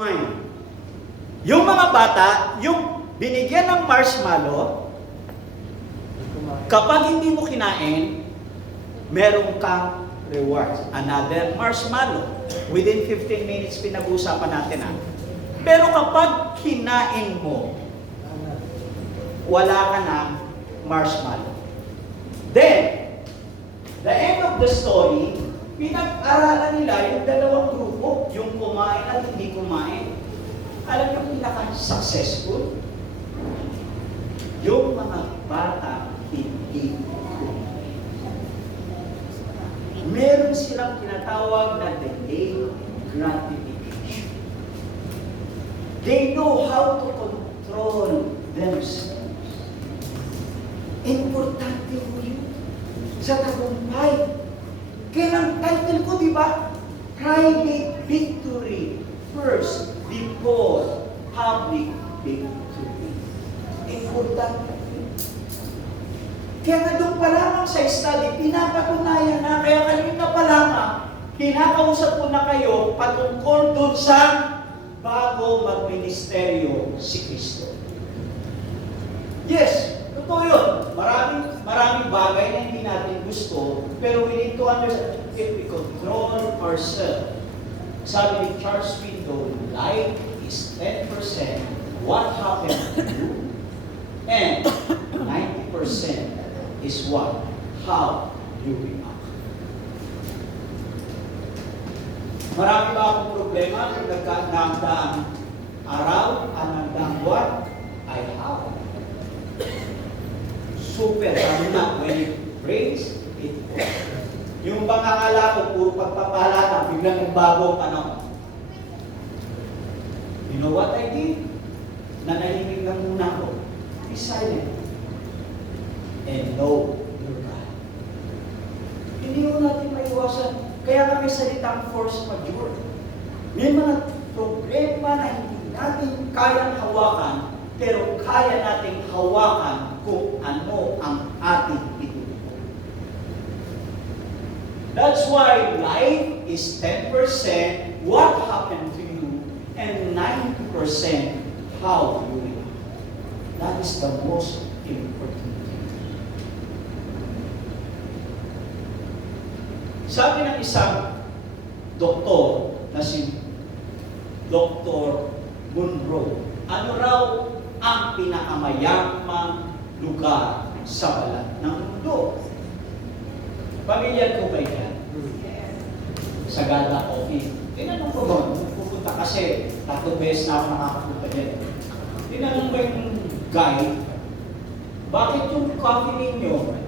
Wine. Yung mga bata, yung binigyan ng marshmallow, kapag hindi mo kinain, meron kang rewards. Another marshmallow. Within 15 minutes, pinag-uusapan natin ha. Pero kapag kinain mo, wala ka ng marshmallow. Then, the end of the story, pinag-aralan nila yung dalawang grupo, yung kumain at hindi kumain. Alam niyo pinaka-successful? Yung mga bata hindi kumain. Meron silang tinatawag na delayed gratification. They know how to control themselves. Importante po yun sa tagumpay. Kaya ang title ko, di ba? Private victory first before public victory. Importante. Kaya nga doon pa lamang sa study, pinapatunayan na, kaya kanina pa lamang, kinakausap ko na kayo patungkol doon sa bago magministeryo si Kristo. Yes, totoo yun. Maraming bagay na hindi natin gusto, pero we need to understand if we control ourselves. Sabi ni Charles Swindoll, life is 10% what happened to you, and 90% is what? How you react. Marami ba akong problema kung nagdaang araw, nagdaang buwan? I have. Super, sabi na, when it rains, it falls. Yung bang akala ko, puro pagpapala na, biglang nagbago ang panahon. You know what I did? Nanahimik lang muna ako. Be silent. And know your God. Hindi mo natin maiwasan. Kaya nga may salitang force majeure. May mga problema na hindi natin kayang hawakan, pero kaya nating hawakan kung ano ang ating itutukoy. That's why life is 10% what happened to you and 90% how you react. That is the most important thing. Sabi ng isang doktor na si Dr. Monroe, ano raw ang pinakamayamang lugar sa balat ng mundo? Pamilyar ko kayo yan? Sa Gala Coffee. Tinanong ko doon, pupunta kasi 3 beses na ako nakakapunta dyan. Tinanong ko yung guide, bakit yung coffee ninyo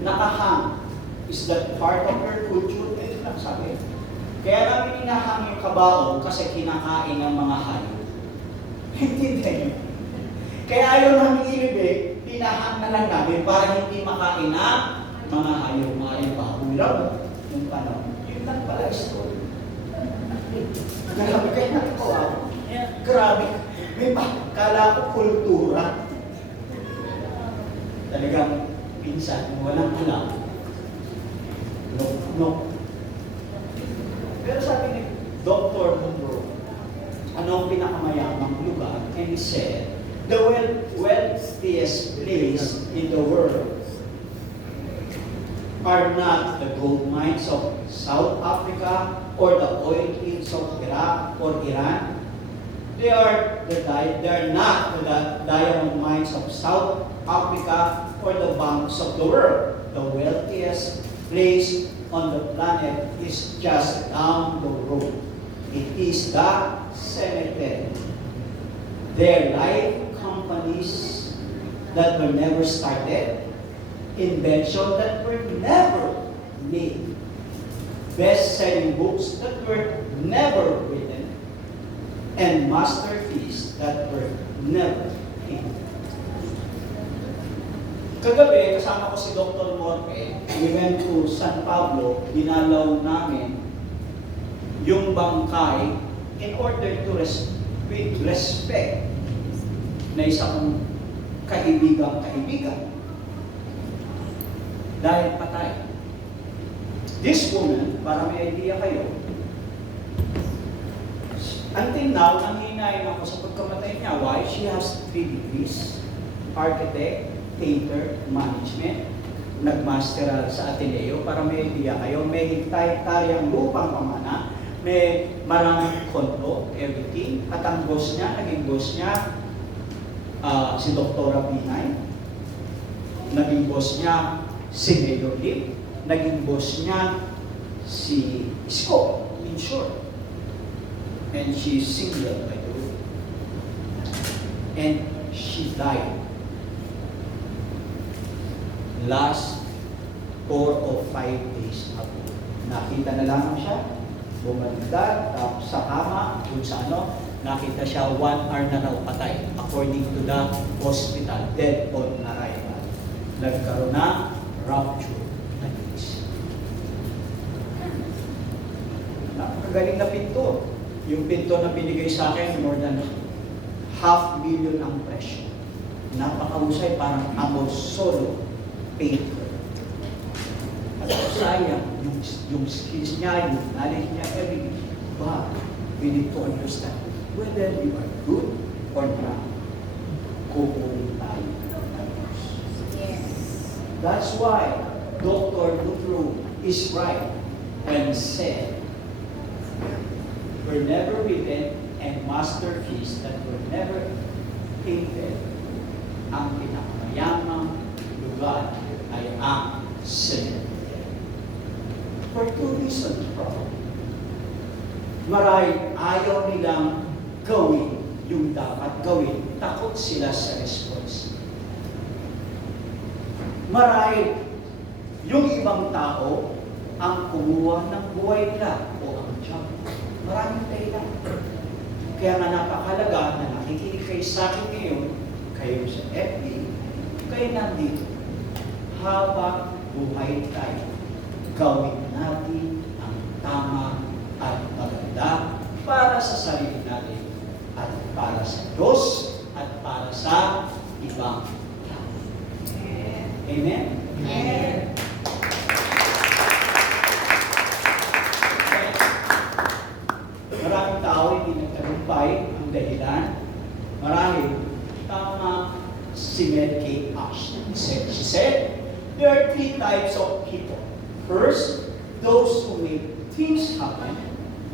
nakahang? Is that part of your culture? Eh, lang sabi. Kaya namin inahang yung kabaong kasi kinakain ng mga hayop. Hindi din. Kaya ayaw namin ilibig, pinahang na lang namin para hindi makain ng mga hayop, mga baboy lang yung panahon. Yun lang pala story. Grabe kayo nakakawa. Grabe. May kala ko kultura. Talagang pinsan, walang alam. No. Pero sabi ni Dr. Monroe, anong pinakamayamang lugar? And he said, the wealthiest place in the world are not the gold mines of South Africa or the oil fields of Iraq or Iran. They are not the diamond mines of South Africa or the banks of the world. The wealthiest place on the planet is just down the road. It is the cemetery. Their life companies that were never started, inventions that were never made, best-selling books that were never written, and masterpieces that were never painted. Kagabi, kasama ko si Dr. Morpe, we went to San Pablo, dinalaw namin yung bangkay in order to respect na isang kaibigan. Dahil patay. This woman, para may idea kayo, Until now, nanghinayin ako sa pagkamatay niya. Why? She has 3 degrees. Architect, painter, management. Nagmasteral sa Ateneo para may idea kayo. May hektaryang lupang pamana. May maraming kondo, everything. At ang boss niya, naging boss niya, si Dr. Binay. Naging boss niya si Mayor Lim. Naging boss niya si Isko, in short. And she's single, by the way. And she died last 4 or 5 days ago. Nakita na lamang siya, bumaliktad, tapos sa kama, kung sa ano, nakita siya 1 hour na raw patay, according to the hospital, dead on arrival. Nagkaroon na rupture na disc. Napakagaling na pinto. Yung pinto na binigay sa akin, more than 500,000 ang presyo. Napakahusay, parang ako solo painter. At sayang, yung skills niya, yung knowledge niya, everything. But we need to understand whether you are good or not. Kukunin tayo ng Diyos. Yes. That's why Dr. Lutero is right when said, were never written and masterpiece that were never painted, ang pinakamayamang lugar ay ang cemetery. For 2 reasons probably. Marahil ayaw nilang gawin yung dapat gawin. Takot sila sa response. Marahil yung ibang tao ang kumuha ng buhay nila o ang job. Maraming dahilan. Kaya nga napakalaga na nakikinig kayo sa akin ngayon, kayo sa FB, kayo nandito. Habang buhay tayo, gawin natin ang tama at maganda para sa sarili natin at para sa Diyos at para sa ibang tao. Amen? Amen. Maraming tao hindi nagtagumpay ang dahilan. Marahil tama si Mary Kay Ashton. She said, there are 3 types of people. First, those who make things happen.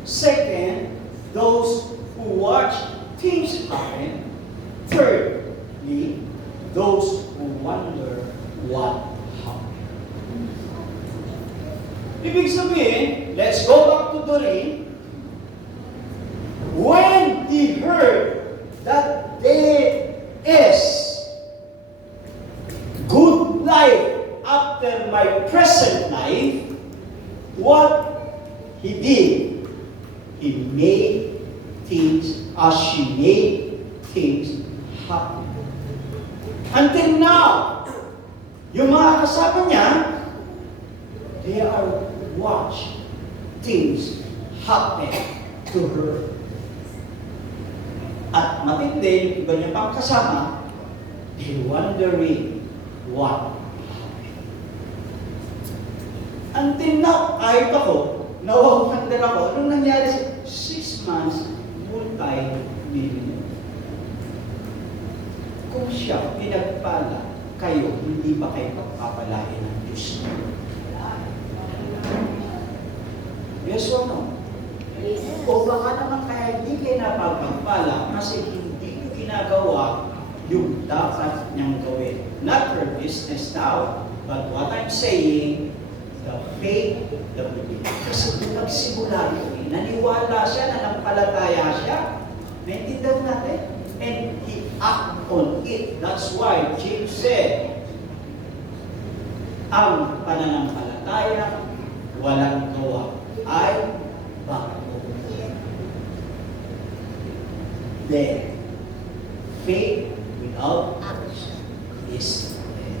Second, those who watch things happen. Thirdly, those who wonder what happened. Ibig sabihin, let's go back to Doreen. When he heard that there is good life after my present life, what he did, he made things, she made things happen. Until now, yung mga kasama niya, they are watching things happen to her. At matindi, yung iba niya pang kasama, they wondering what happened. Until now, kahit ako, nawawander ako, nung nangyari sa 6 months, multi-millionaire. Kung siya pinagpala, kayo, hindi ba kayo pagpapalain ng Diyos? Yes or no? O baka naman kaya hindi kayo napapagpala kasi hindi nyo ginagawa yung dapat niyang gawin. Not her business now, but what I'm saying, the faith, the belief. Kasi nung nagsimula yun, naniwala siya, nanampalataya siya. Naintindihan natin? And he acted on it. That's why James said, ang pananampalataya, walang gawa, ay bakit? Dead. Faith without action is dead.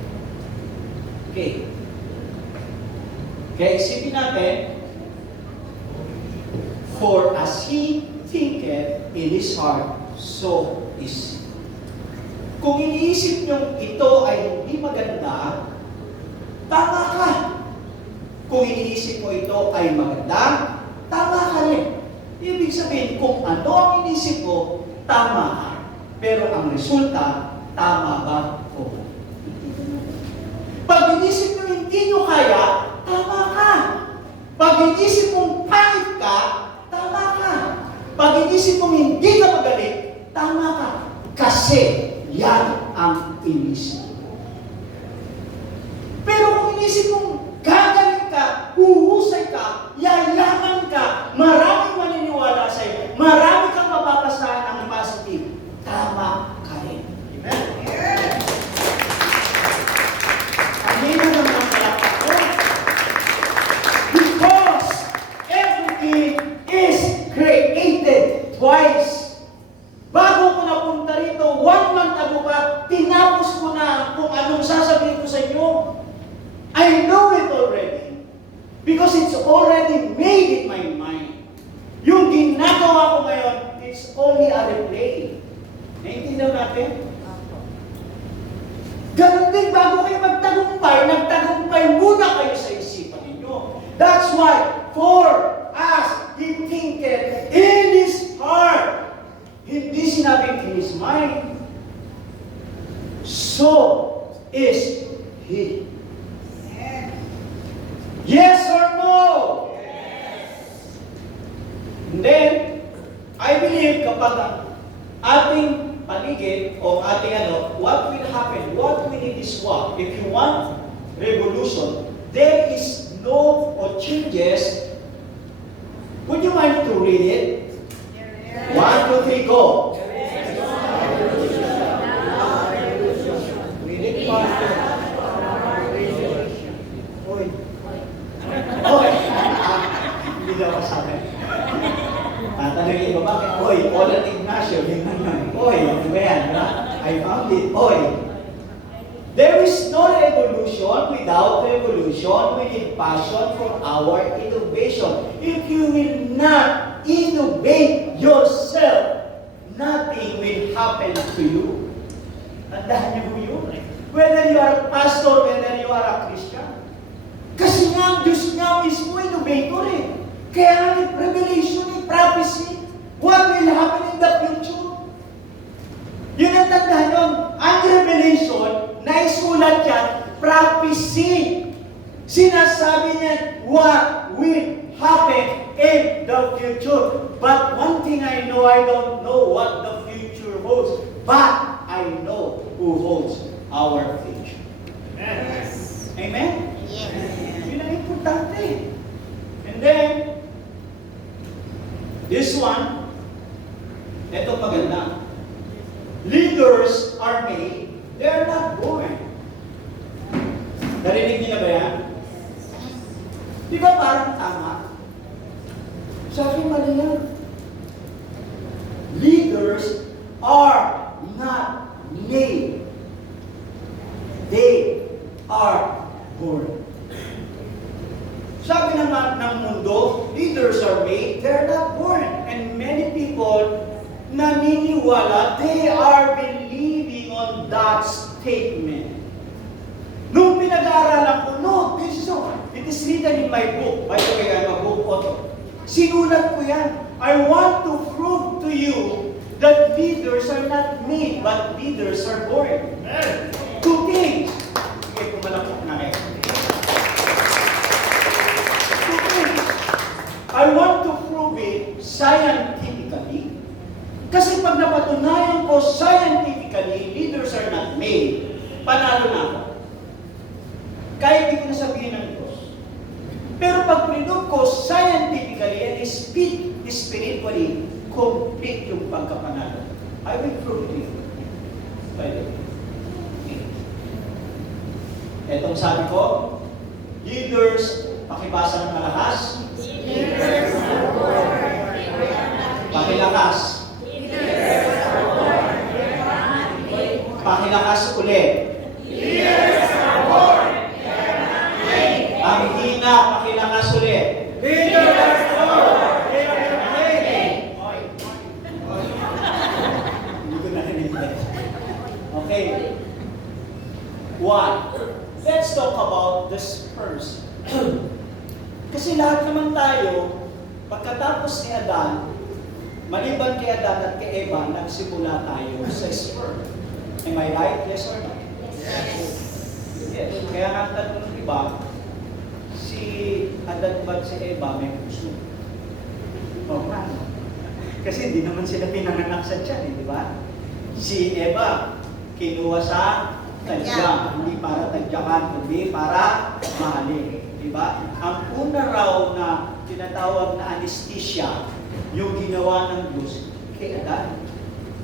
Okay. Kaya isipin natin, for as he thinketh in his heart, so is he. Kung iniisip nyo ito ay hindi maganda, tama ka. Kung iniisip mo ito ay maganda, tama ka rin. Ibig sabihin, kung ano ang inisip ko, tama ka. Pero ang resulta, tama ba o? Pag inisip mo hindi nyo kaya, tama ka. Pag inisip mong pangit ka, tama ka. Pag inisip mong hindi ka magaling, tama ka. Kasi yan ang inisip. Pero kung inisip mong gagaling ka, huhusay ka, yayaman ka, maraming maniniwala sa iyo, marami kang mapapasahan ng positive, tama ka rin. Amen? Amen na naman palakpak ko. Because everything is created twice. Bago ko napunta rito, 1 month ago pa, tinapos ko na kung anong sasabihin ko sa inyo. I know it already. Because it's already made in my mind. Yung ginagawa ko ngayon, it's only a replay. Naintindihan natin? Ganon din, bago kayo magtagumpay, nagtagumpay muna kayo sa isipan ninyo. That's why, for us, He thinketh in His heart. Hindi sinabing in His mind. So is He. Yes or no? Yes. And then, I believe kapag ating paligid o ating what will happen? What we need is what? If you want revolution, there is no or changes. Would you mind to read it? 1, 2, 3, go. Read it faster. Oy! Hindi daw masabi. Tatanungin ko bakit? Oy, Olan Ignacio, Oy, ano ba yan? I found it. Oy! There is no revolution without revolution. We need passion for our innovation. If you will not innovate yourself, nothing will happen to you. Tandaan niyo po yun. Whether you are a pastor, whether you are a Christian. Kasi nga, ang Diyos nga mismo, innovator eh. Kaya nga may revelation, may prophecy. What will happen in the future? Yun ang tandaan yun. Ang revelation, naisulat yan, prophecy. Sinasabi niya, what will happen in the future. But one thing I know, I don't know what the future holds. But I know who holds our future. Yes. Amen? Yes. Yun ang importante. And then, this one, ito maganda. Leaders are made, they are not born. Narinig niyo na ba yan? Di ba parang tama? Sabi mali yan. Leaders are not made. They are born. Sabi naman ng mundo, leaders are made, they're not born. And many people naniniwala, they are believing on that statement. Nung pinag-aaralan ko, no, it is written in my book. By the way, I'm a book author. Sinulat ko yan. I want to prove to you that leaders are not made, but leaders are born. Two things. Sige, pumalakot na kayo. Two things. I want to prove it scientifically. Kasi pag napatunayan ko scientifically, leaders are not made, panalo na ako. Kahit hindi ko nasabihin ng Diyos. Pero pag pinag ko scientifically and spiritually, complete yung pagkapanalo. I will prove to you. By the way. Etong sabi ko, leaders, pakibasa ng malakas. Leaders are born. Pakilakas. Leaders are born. Pakilakas ulit. Leaders are born. Ang hina, pakilakas ulit. Leaders are born. Hindi ko narinig. Okay. One. Let's talk about the sperms. Kasi lahat naman tayo, pagkatapos ni Adan, Maliban kay Adan at kay Eva, nagsimula tayo sa sperm. Am I right? Yes or no? Yes. Kaya nga tanong ng iba, si Adan ba si Eva may puso? Oo nga. Kasi hindi naman sila pinanganak sa tiyan, di ba? Si Eva, kinuha sa tadya. Hindi para tadyakan, kundi para mahalin. Di ba? Ang una raw na tinatawag na anesthesia, yung ginawa ng Diyos kay Adan.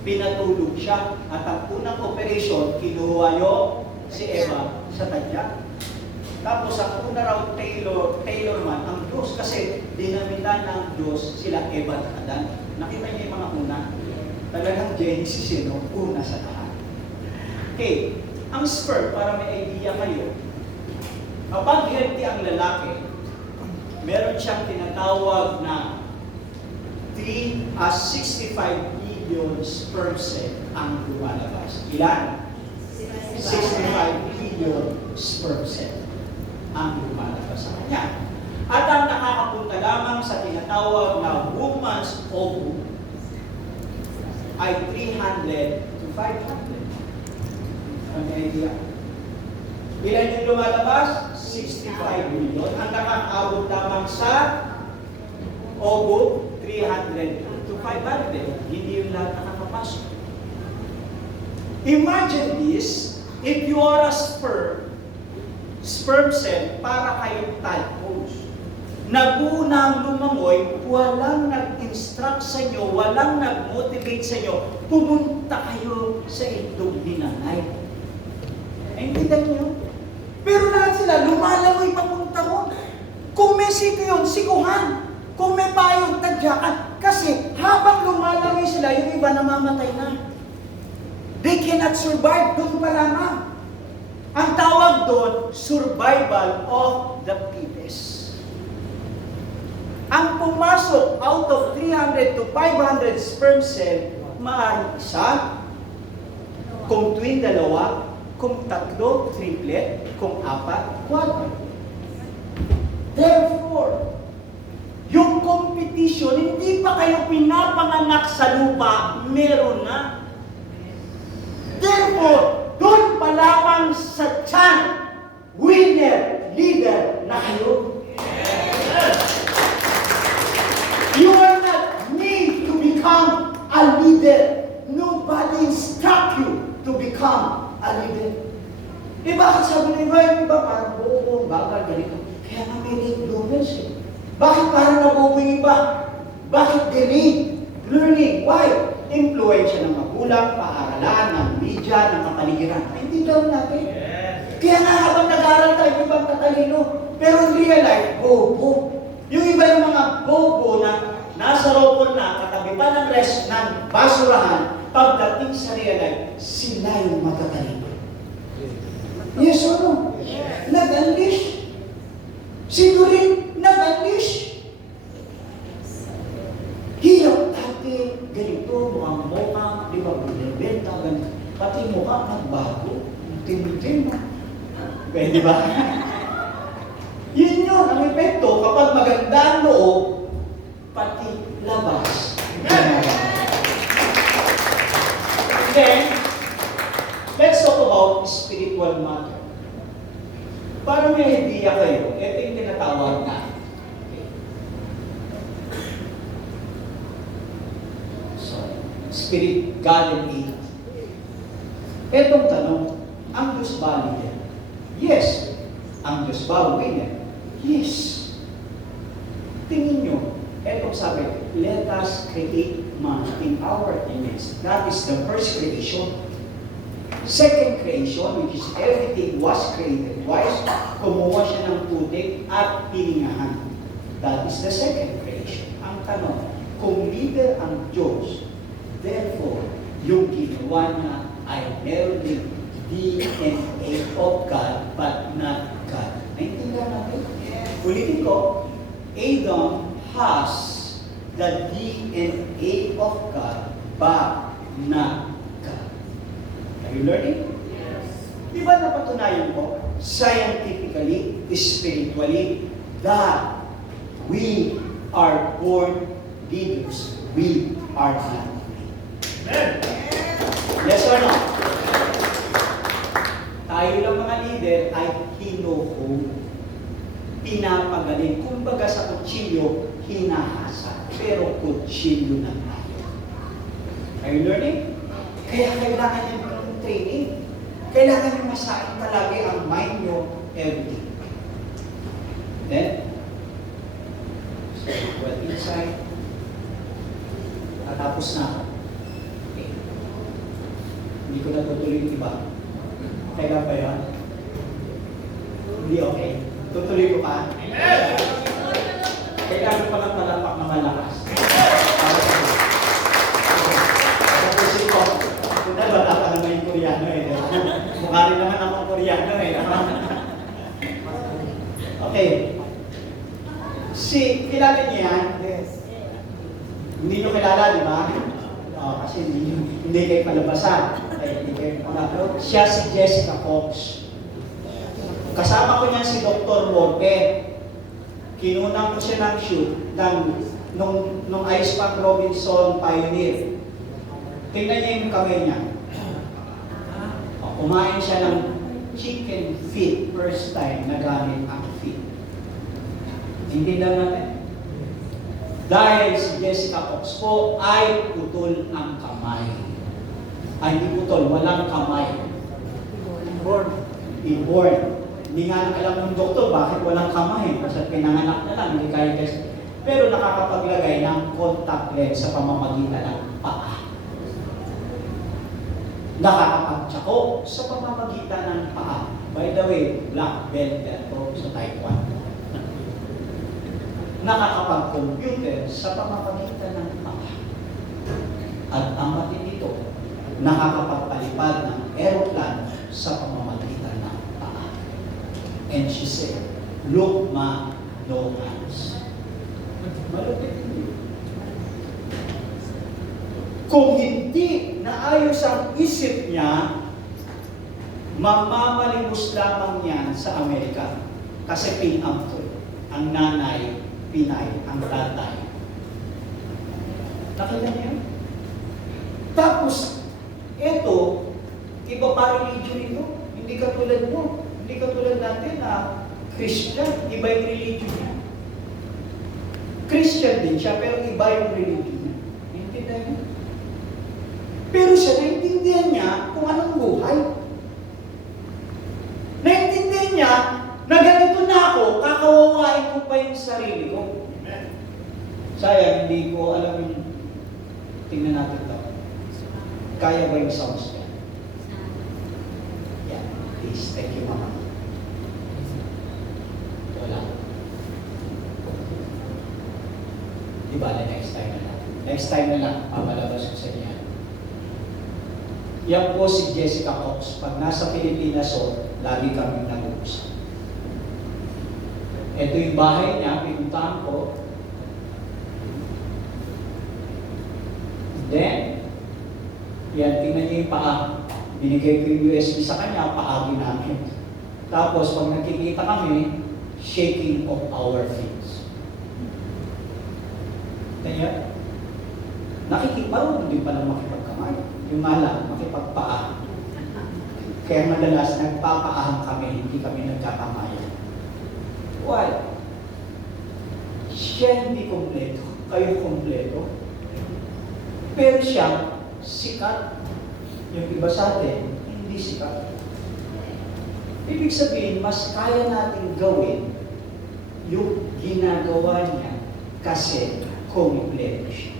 Pinatulog siya. At ang unang operation, kinuha yung si Eva sa tadya. Tapos ang una raw Taylor man, ang Diyos kasi dinamitan ng Diyos sila Eva at Adan. Nakita niyo yung mga una? Talagang Genesis yun, una sa lahat. Okay, ang sperm, para may idea kayo, kapag healthy ang lalaki, meron siyang tinatawag na 65 billion sperm cell ang lumalabas. Ilan? 65 billion sperm cell ang lumalabas sa kanya. At ang nakakapunta lamang sa tinatawag na woman's ovum ay 300 to 500. Ang idea. Ilan yung lumalabas? 65 billion. Ang nakakaabot lamang sa ovum, 300 to 500. Hindi yung lahat nakakapasok. Imagine this, if you are a sperm cell, para kayong tadpoles. Nagunang lumangoy, walang nag-instruct sa inyo, walang nag-motivate sa inyo, pumunta kayo sa itlog ni nanay. Naintindihan niyo? Pero lahat sila, lumalangoy papunta mo. Kung may sito yun, sikuhan. Kung may payong, tadyakan. Kasi habang lumalangoy sila, yung iba namamatay na. They cannot survive. Doon pa lamang. Ang tawag doon, survival of the fittest. Ang pumasok out of 300 to 500 sperm cell, maaaring isa, kung twin, dalawa, kung tatlo, triplet, kung apat, quadruplet. Therefore, yung competition, hindi pa kayo pinapanganak sa lupa, meron na. Therefore, doon pa lamang sa tiyan, winner, leader na kayo. You are not made to become a leader. Nobody instruct you to become a leader. Bakit sabi ng iba, yung iba parang bobo, bagal, ganito. Kaya nga may late bloomers eh. Bakit parang nabobo yung iba? Bakit delayed learning? Why? Influensya ng magulang, paaralan, ng media, ng kapaligiran. Hindi daw natin. Kaya nga habang nag-aaral tayo, ibang katalino. Pero in real life, bobo. Yung iba yung mga bobo na nasa robot na, katabi pa ng rest ng basurahan, pagdating sa real life, sila yung matatalino. Yes or no? Yes. Nag-unleash. Si Doreen, nag-unleash. Hirap dati, ganito, mukhang mukha, di ba, binibenta, ganito. Pati mukha, nagbago, tim-tim. Pwede ba? Yun yun, ang epekto, kapag maganda ang loob, pati labas. Then, let's talk about spiritual matter. Para may idea kayo, ito yung tinatawag na. Spirit, God, and Eve. Etong tanong, ang Diyos ba leader? Yes. Ang Diyos ba winner? Yes. Tingin nyo, etong sabi, let us create man in our image. That is the first creation. Second creation, which is everything was created twice, kumuha siya ng putik at piningahan. That is the second creation. Ang tanong, kung leader ang Diyos, therefore, yung ginawa niya ay meron din DNA of God, but not God. Naintindihan natin? Ulitin ko, Adam has the DNA of God, but not God. Are you learning? Yes. Di ba napatunayan ko, scientifically, spiritually, that we are born leaders. We are not free. Amen. Yes or no? Tayo lang mga leader ay hinuhong, pinapagaling. Kumbaga sa kutsilyo, hinahasa. Pero kutsilyo na tayo. Are you learning? Kaya kailangan nyo ng training. Kailangan nyo masahin palagi ang mind nyo every day. Then, spiritual insight. Natapos na ako. Okay. Hindi ko natutuloy yung iba. Kailan ba yun? Hindi okay. Tutuloy ko pa. Amen. Kailangan pa ng palapak na malakas. Tapusin ko. Kung bata pa naman yung Koreano eh. Mukha rin naman akong Koreano eh. Okay. Kilala niyo yan? Yes. Hindi nyo kilala, di ba? Kasi hindi kayo palabasan. Hindi kayo palabasan. Siya si Jessica Fox. Kasama ko niyan si Dr. Walker. Kinunang ko siya ng shoot nung Ice Pack Robinson Pioneer. Tingnan niya yung kamay niya. Kumain siya ng chicken feet. First time na gamit ang feet. Hindi lang natin. Dahil si Jessica Fox po ay putol ang kamay. Ay, hindi putol, walang kamay. Inborn. Hindi nga alam ng doktor bakit walang kamay. Kasi pinanganak na lang, hindi kaya kasi. Pero nakakapaglagay ng contact lens sa pamamagitan ng paa. Nakakapagtsako sa pamamagitan ng paa. By the way, black belt ito sa Taekwondo. Nakakapag-computer sa pamamagitan ng paa. At ang matitito, nakakapagpalipad ng aeroplano sa pamamagitan ng paa. And she said, look ma, no hands. Malupit hindi. Kung hindi naayos ang isip niya, mamamalimos lamang yan sa Amerika. Kasi pin-up to. Ang nanay, Pinay, ang tatay. Nakita niyo? Tapos, ito, iba pa religion ito. Hindi katulad mo. Hindi katulad natin na Christian. Iba yung religion niya. Christian din siya, pero iba yung religion niya. Naintindihan niyo? Pero siya, naintindihan niya kung anong buhay. Naintindihan niya na ganito na ako, kakawawain ko pa yung sarili ko. Amen. Sayang, hindi ko alam yung... Tingnan natin ito. Kaya ba yung sounds niya? Yeah, please. Thank you, Mama. Wala. Di ba, next time na lang. Next time na lang, papalabas ko sa inyo. Yan po si Jessica Fox. Pag nasa Pilipinas, lagi kami nag-uusap. Ito yung bahay niya, pinuntahan ko. Then, yan, tingnan niyo yung paa. Binigay ko yung USB sa kanya, paagi namin. Tapos, pag nakikita kami, shaking of our feet. Kaya, marunong din pala makipagkamay. Yung mala, makipagpaa. Kaya madalas, nagpapaahan kami, hindi kami nagkakamay. Why? Siya hindi kompleto. Kayo kompleto. Pero siya, sikat. Yung iba sa atin, hindi sikat. Ibig sabihin, mas kaya natin gawin yung ginagawa niya kasi kompleto siya.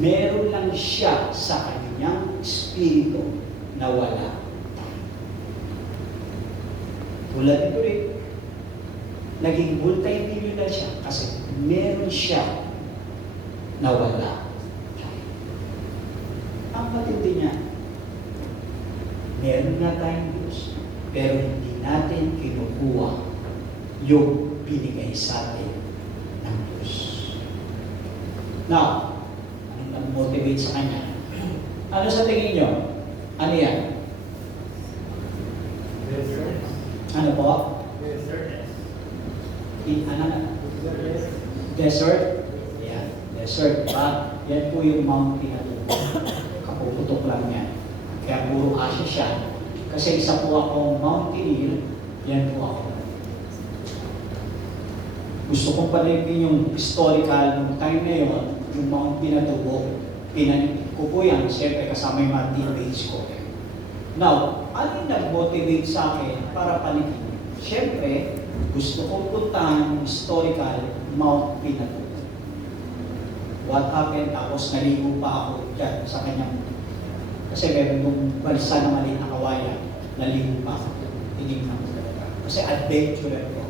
Meron lang siya sa kanyang espiritu na wala. Tulad nito rin, naging multi-millionaire siya kasi meron siya na wala. Ang matindi niya, meron na tayong Diyos, pero hindi natin kinukuha yung binigay sa atin ng Diyos. Now, anong nag-motivate sa Kanya? Ano sa tingin nyo? Ano yan? Ano po? Ano? Desert? Yeah, desert. Yan po yung Mount Pinatubo. Kapuputok lang yan. Kaya puro Asia siya. Kasi isa po akong mountaineer, yan po ako. Gusto kong palitin yung historical nung time na yun, yung Mount Pinatubo. Pinanitin ko po yan, siyempre kasama yung mga teammates ko. Now, ano yung nag-motivate sa akin para palitin? Siyempre, gusto kong puntahan yung historical Mount Pinatubo. What happened? Tapos naligo pa ako dyan sa kanyang, kasi meron yung balsa na maliit na kawayan, naligo pa ako. Tinignan ko talaga. Kasi adventurer ko.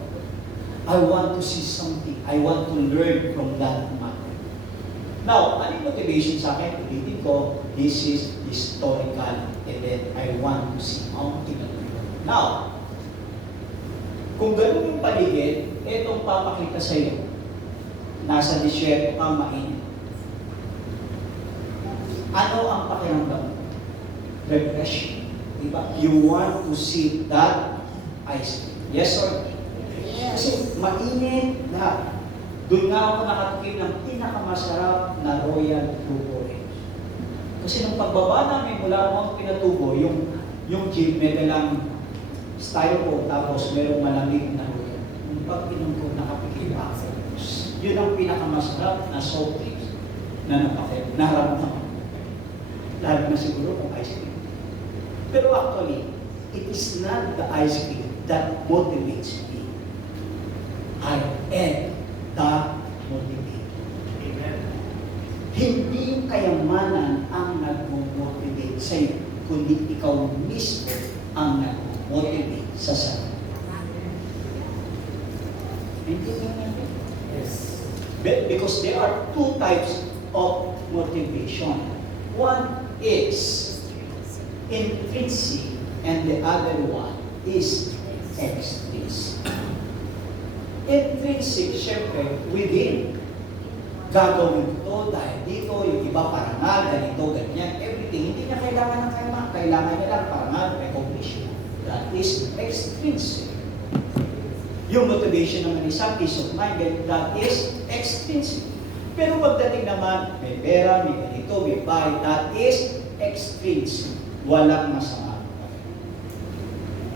I want to see something. I want to learn from that matter. Now, ano yung motivation sa akin? Ulitin ko, this is historical and then I want to see Mount Pinatubo. Now, kung ganun yung paligid, etong papakita sa iyo. Nasa disyerto ka, mainit. Ano ang pakiramdam? Refreshing. Diba? You want to see that ice cream. Yes or no? Kasi mainit na. Doon nga ako nakatikim ng pinakamasarap na Royal Blue Orange. Kasi nung pagbaba namin mula Mount Pinatubo, yung jeep may dalang styro, tapos merong malamig na Royal. Nung pag-inom ko, nakapikim ako. Yun ang pinakamasarap na soft drinks na naramdaman. Lalo na siguro kung ice cream. Pero actually, it is not the ice cream that motivates me. I am the motivator. Amen. Hindi yung kayamanan ang nag-motivate sa iyo, kundi ikaw mismo ang nag-motivate sa sarili. Hindi mo natin? Yes. Because there are two types of motivation. One is intrinsic and the other one is extrinsic. Intrinsic, syempre, within. Gagawin ko dahil dito, yung iba parangal, ganito, ganyan, everything. Hindi niya kailangan ng kailangan. Kailangan niya lang parangal, recognition. That is extrinsic. Yung motivation naman is peace of mind, that is extrinsic. Pero pagdating naman, may pera, may ganito, may bahay, that is extrinsic. Walang masama.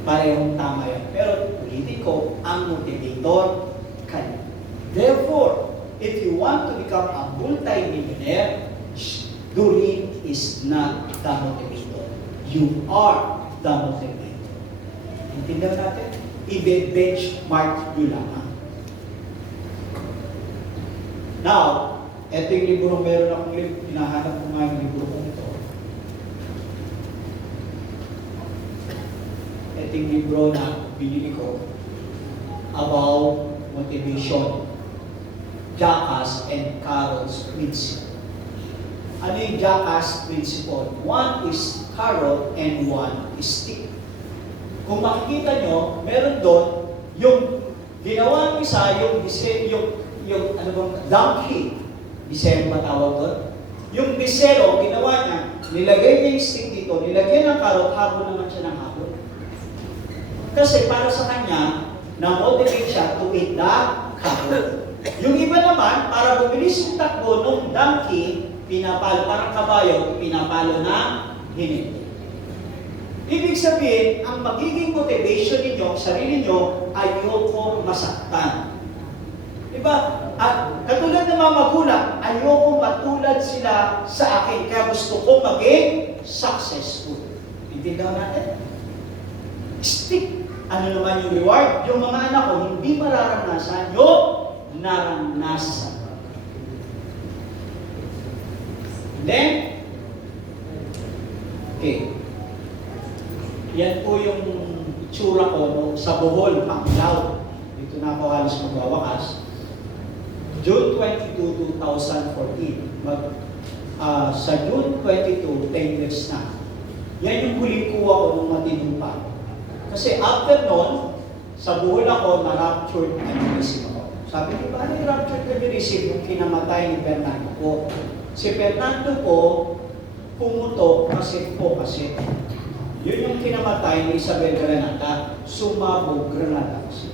Parehong tama yan. Pero ulitin ko, ang motivator kayo. Therefore, if you want to become a multi-millionaire, Doreen is not the motivator. You are the motivator. Intindihan natin? I-benchmark nyo lang. Now, ito yung libro, meron akong libro, hinahanap ko nga yung libro kong ito. Ito yung libro na binili ko about motivation. Jackass and Carroll's Principle. Ano yung Jackass Principle? One is carrot and one is stick. Kung makikita nyo, meron doon, yung ginawa ng isa, yung ano bang, donkey. Bisero ba tawag doon? Yung bisero, ginawa niya, nilagay niya yung stick dito, nilagay ng carrot, habol naman siya ng habol. Kasi para sa kanya, na-motivate siya to eat the carrot. Yung iba naman, para bumilis yung takbo ng donkey, pinapalo, parang kabayo, pinapalo ng hinit. Ibig sabihin, ang magiging motivation ninyo, sarili nyo, ayoko masaktan. Diba? At katulad ng mga magulang, ayoko matulad sila sa akin, kaya gusto ko maging successful. Intindihan natin? Stick. Ano naman yung reward? Yung mga anak ko, hindi mararanasan yung naranasan. Then, okay. Yan po yung itsura ko no, sa Bohol, Panglao. Dito na ako halos magwawakas. June 22, 2014. Sa June 22, 10 years na. Yan yung huling kuha ko nung matinumpa. Kasi after nun, sa Bohol ako, na-raptured aneurysm ako. Sabi ko, paano yung raptured aneurysm nung kinamatay ni Fernando po? Si Fernando po, pumutok kasi po kasi. Yun yung kinamatay ni Isabel Granada, sumabog Granada kasi.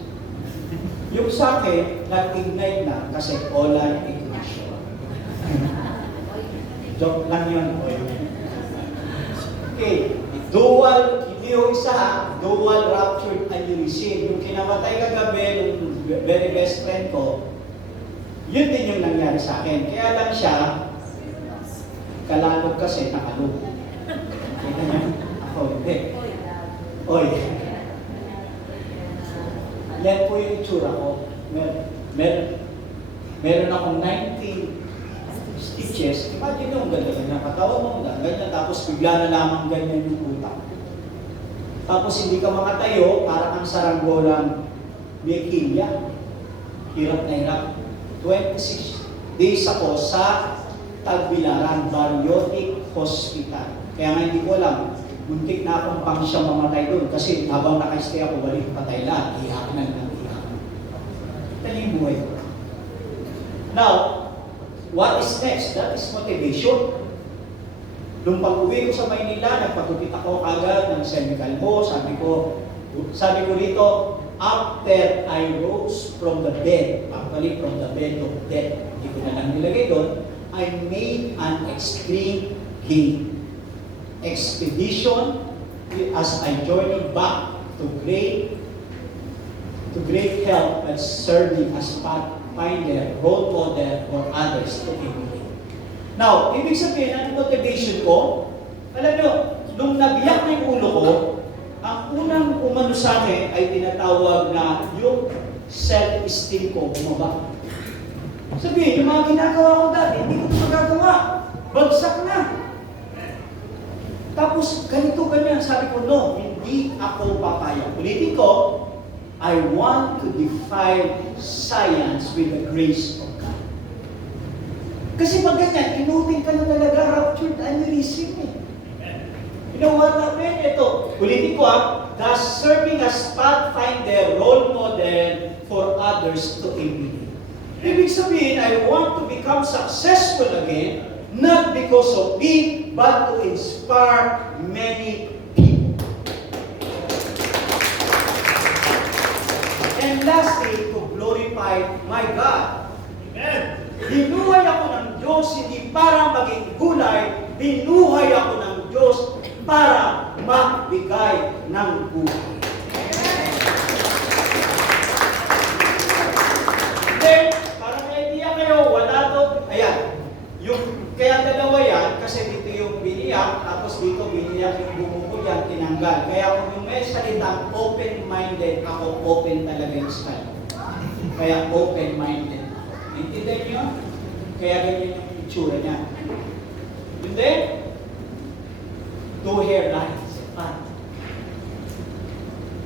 Yung sa akin, nag-ignite na kasi all ignition. Joke lang yun. Okay. Dual, hindi yung isa, dual ruptured aneurysm. Yung kinamatay kagabi, yung very best friend ko, yun din yung nangyari sa akin. Kaya lang siya, kalalog kasi nakalog. Kita niyo? Ako, hindi. Oy. Yan po yung itsura ko. Meron akong 19 stitches. Imagine yung ganda-ganda. Katawan mo, ganyan. Tapos bigla na lamang ganyan yung utak. Tapos hindi ka makatayo, parang ang saranggolang may kilya. Hirap na hirap. 26 days ako sa Tagbilaran, Bariotic Hospital. Kaya nga hindi ko alam, muntik na akong pang siya mamatay doon kasi habang naka-stay ako, balik patay lang, iyak na lang, iyak. Ito yung buhay ko. Now, what is next? That is motivation. Nung pag-uwi ko sa Maynila, nagpatupit ako agad ng semikalbo. Sabi ko dito, after I rose from the bed, actually from the bed of death, hindi ko na lang nilagay doon, I made an extreme gain. Expedition as I journeyed back to great help and serving as pathfinder, role model for others to emulate. Now, ibig sabihin, ang motivation ko, alam nyo, nung nabiyak na yung ulo ko, ang unang umano sa akin ay tinatawag na yung self-esteem ko bumaba. Sabihin, yung mga ginagawa ko dati, hindi ko ito magagawa. Bagsak na. Tapos, ganyan. Sabi ko, no, hindi ako papayag. Ulitin ko, I want to defy science with the grace of God. Kasi pag ganyan, inutin ka na talaga ruptured aneurysm eh. You know what happened? Ito, ulitin ko thus serving as pathfinder, role model for others to emulate. Ibig sabihin, I want to become successful again, not because of me, but to inspire many people. And lastly, to glorify my God. Amen. Binuhay ako ng Diyos, hindi para maging gulay, binuhay ako ng Diyos para magbigay ng buhay. Then, para may idea kayo, wala to, ayan, kaya dalawa yan, kasi dito yung biniyak, tapos dito biniyak yung bumuko yan, tinanggal. Kaya kung yung may salitang open-minded, ako open talaga yung style. Kaya open-minded ako. Intindihan nyo? Kaya ganyan yung itsura niya. And then, 2 hairlines.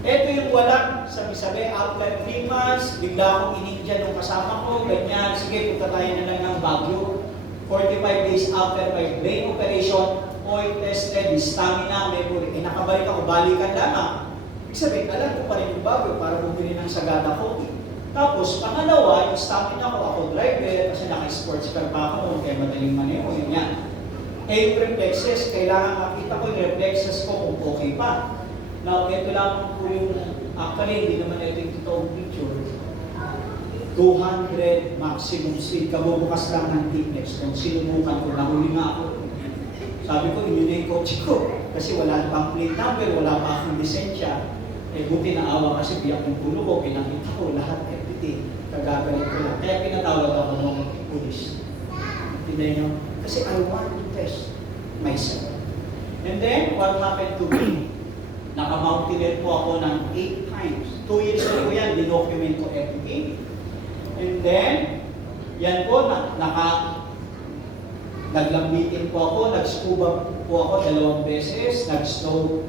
Ito yung walang sabi-sabi, after 3 months, bigla akong in-India nung kasama ko, ganyan, sige, punta tayo na lang ng Baguio. 45 days after my brain operation, oil tested, stamina, memory. Nakabalik ako, balikan lamang. Ibig sabihin, alam ko pa rin yung Baguio para bumili ng Sagada Coffee. Tapos, pangalawa, yung stamina ko, ako driver, kasi naka-sports car pa ako noon, kaya madaling maneho, yun yan. Yung reflexes, kailangan makita ko yung reflexes ko kung okay pa. Now, ito lang po yung, actually, hindi naman ito yung totoong picture. 200 maximum speed, kabubukas lang ng T-Flex. Kung sinubukan ko, nahuli nga ako. Sabi ko, yun yung coach ko. Kasi wala pang plate number, wala pa akong lisensya. Eh, buti na awa kasi biyak yung pulo ko, pinakita ko lahat, everything. Kagagalit ko lang. Kaya pinatawag ako ng police. Hindi nyo? Kasi I want to test myself. And then, what happened to me? Naka-mountaineer po ako ng 8 times. 2 years na po yan, dinocument ko everything. And then, yan po, naglambitin po ako, nag-scuba po ako 2 beses, nag-snow,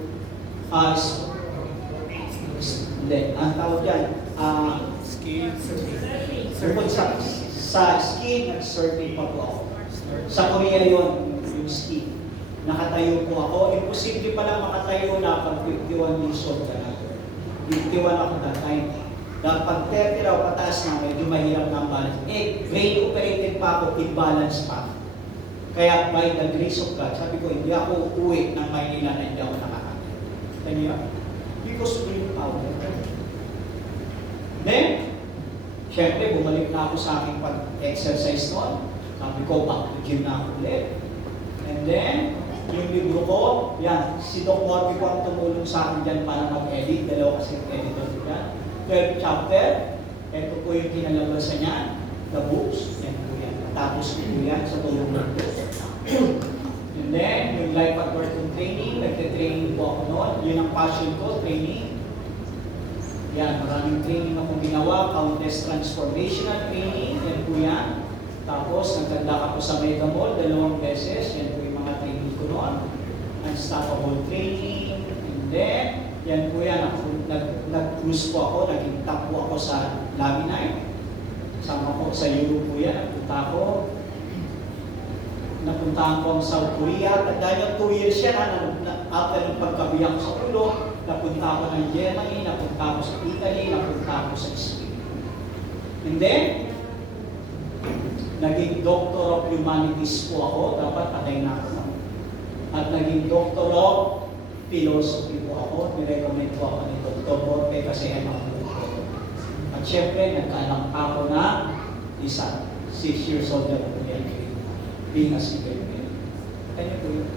hindi, ang tawag yan, ski, sa ski, nag-surfing pa po ako. Sa Korea yun, yung ski. Nakatayo po ako, imposible palang makatayo na pag 51 years old ka na. 51 ako that time. Dahil pag 30 raw pataas na, medyo mahirap na ang balance. Brain operated pa ako, imbalance pa. Kaya by the grace of God, sabi ko, hindi ako uuwi ng Maynila na hindi ako nakakakit. Kanya, because brain power. Then, syempre, bumalik na ako sa aking pag-exercise noon. Sabi ko, back to gym na ako ulit. And then, yung libro ko, yan, si Doc Morphy po ang tumulong sa akin dyan para mag-edit. Dalawa kasi editor ko yan. 12 chapter. Ito po yung kinalabasan niya. The books. Yan po yan. Tapos po yan sa tulong ng books. And then, yung life at work and training. Nagte-training po ako noon. Yun ang passion ko, training. Yan, maraming training akong ginawa. Countless transformational training. Yan po yan. Tapos, nagtanda ako sa Mega Mall 2 beses. Yan po yung mga training ko noon. Unstoppable training. And then, yan po yan. Nag-cruise po ako. Naging top po ako sa Laminite. Sama po sa Europe po yan. Napuntahan ko ang South Korea. Dahil 2 years yan, after ng pagkabiyak sa ulo, napunta ako ng Germany, napunta ako sa Italy, napunta ako sa Spain. And then, naging Doctor of Humanities po ako, dapat patay na ako. At naging Doctor of Philosophy po ako, nirecommend po ako ni Dr. Borpe kasi ano ako. At syempre, nagkaanak pa ako na isa, 6 years old na po yan, being a civil man. Kanya po yun.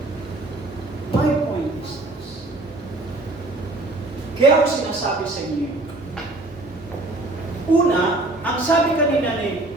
My point is this. Kaya ako sinasabi sa inyo, una, ang sabi kanina ni